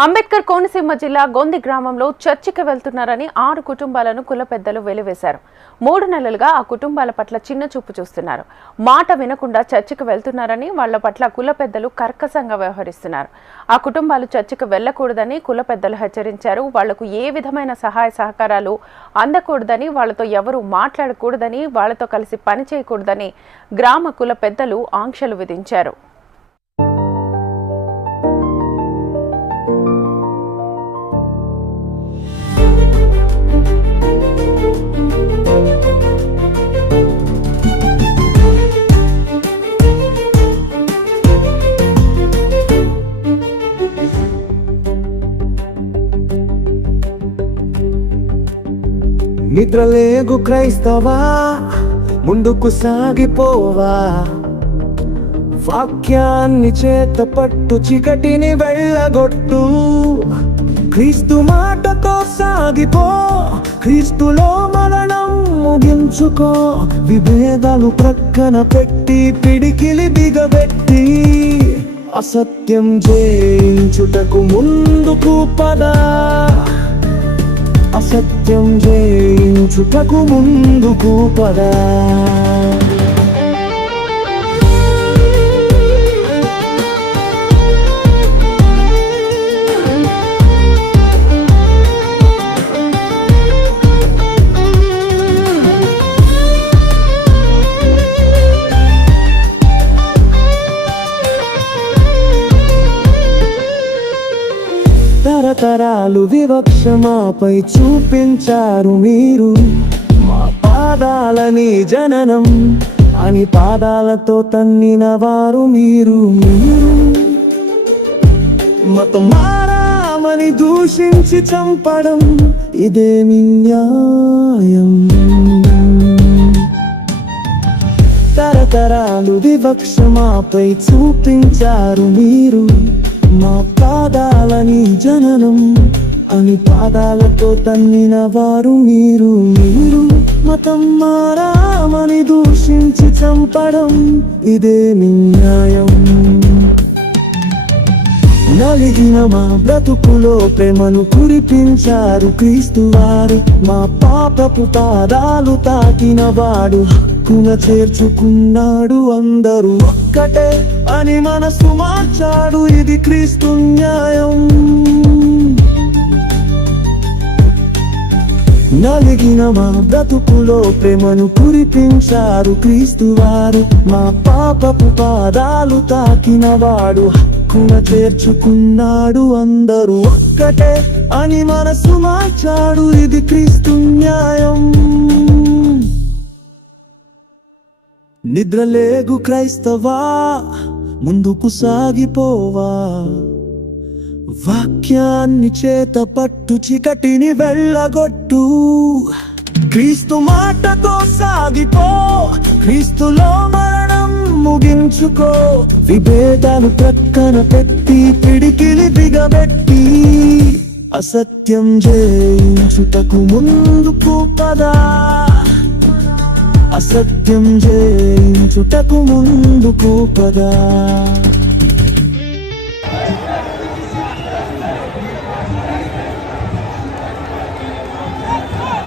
అంబేద్కర్ కోనసీమ జిల్లా గొంది గ్రామంలో చర్చికి వెళ్తున్నారని ఆరు కుటుంబాలను కుల పెద్దలు వెలివేశారు. మూడు నెలలుగా ఆ కుటుంబాల పట్ల చిన్న చూపు చూస్తున్నారు. మాట వినకుండా చర్చికి వెళ్తున్నారని వాళ్ళ పట్ల కుల పెద్దలు కర్కశంగా వ్యవహరిస్తున్నారు. ఆ కుటుంబాలు చర్చికి వెళ్ళకూడదని కుల పెద్దలు హెచ్చరించారు. వాళ్ళకు ఏ విధమైన సహాయ సహకారాలు అందకూడదని వాళ్ళతో ఎవరు మాట్లాడకూడదని వాళ్ళతో కలిసి పని చేయకూడదని గ్రామ కుల పెద్దలు ఆంక్షలు విధించారు. నిద్రలేగు క్రైస్తవా ముందుకు సాగిపోవా? వాక్యాన్ని చేత పట్టు చీకటిని వెళ్ళగొట్టు. క్రీస్తు మాటతో సాగిపో క్రీస్తులో మరణం ముగించుకో. విభేదాలు ప్రక్కన పెట్టి పిడికిలి దిగబెట్టి అసత్యం జయించుటకు ముందుకు పదా. అసత్యం జయించుటకు ముందుకు పదా. తరాలు వివక్ష మాపై చూపించారు మీరు. మా పాదాలని జననం అని పాదాలతో తన్నిన వారు మీరు. మీరు మతం మారామని దూషించి చంపడం ఇదేమి న్యాయం. తరతరాలు వివక్షమాపై చూపించారు మీరు. మా పాదాలని జననం అని పాదాలతో తన్నిన వారు మీరు. మీరు మతం మారామని దూషించి చంపడం ఇదే న్యాయం. నలిగిన మా బ్రతుకులో ప్రేమను కురిపించారు క్రీస్తు వారు మా పాపపు పాదాలు తాకిన వాడు దిక్కున చేర్చుకున్నాడు అందరూ. ఒక్కటే అని మనసు మార్చాడు ఇది క్రీస్తు న్యాయం. నలిగిన మా బ్రతుకులో ప్రేమను కురిపించారు క్రీస్తు వారు. మా పాపపు పాదాలు తాకిన వాడు హక్కున చేర్చుకున్నాడు అందరూ. ఒక్కటే అని మనసు మార్చాడు ఇది క్రీస్తు న్యాయం. నిద్రలేగు క్రైస్తవా ముందుకు సాగిపోవా? వాక్యాన్ని చేత పట్టు చికటిని వెళ్ళగొట్టు. క్రీస్తు మాటతో సాగిపో క్రీస్తులో మరణం ముగించుకో. విభేదాలు ప్రక్కన పెట్టి పిడికిలి దిగబెట్టి అసత్యం జయించుటకు ముందుకు పదా. అసత్యం జయించుటకు ముందుకు పదా.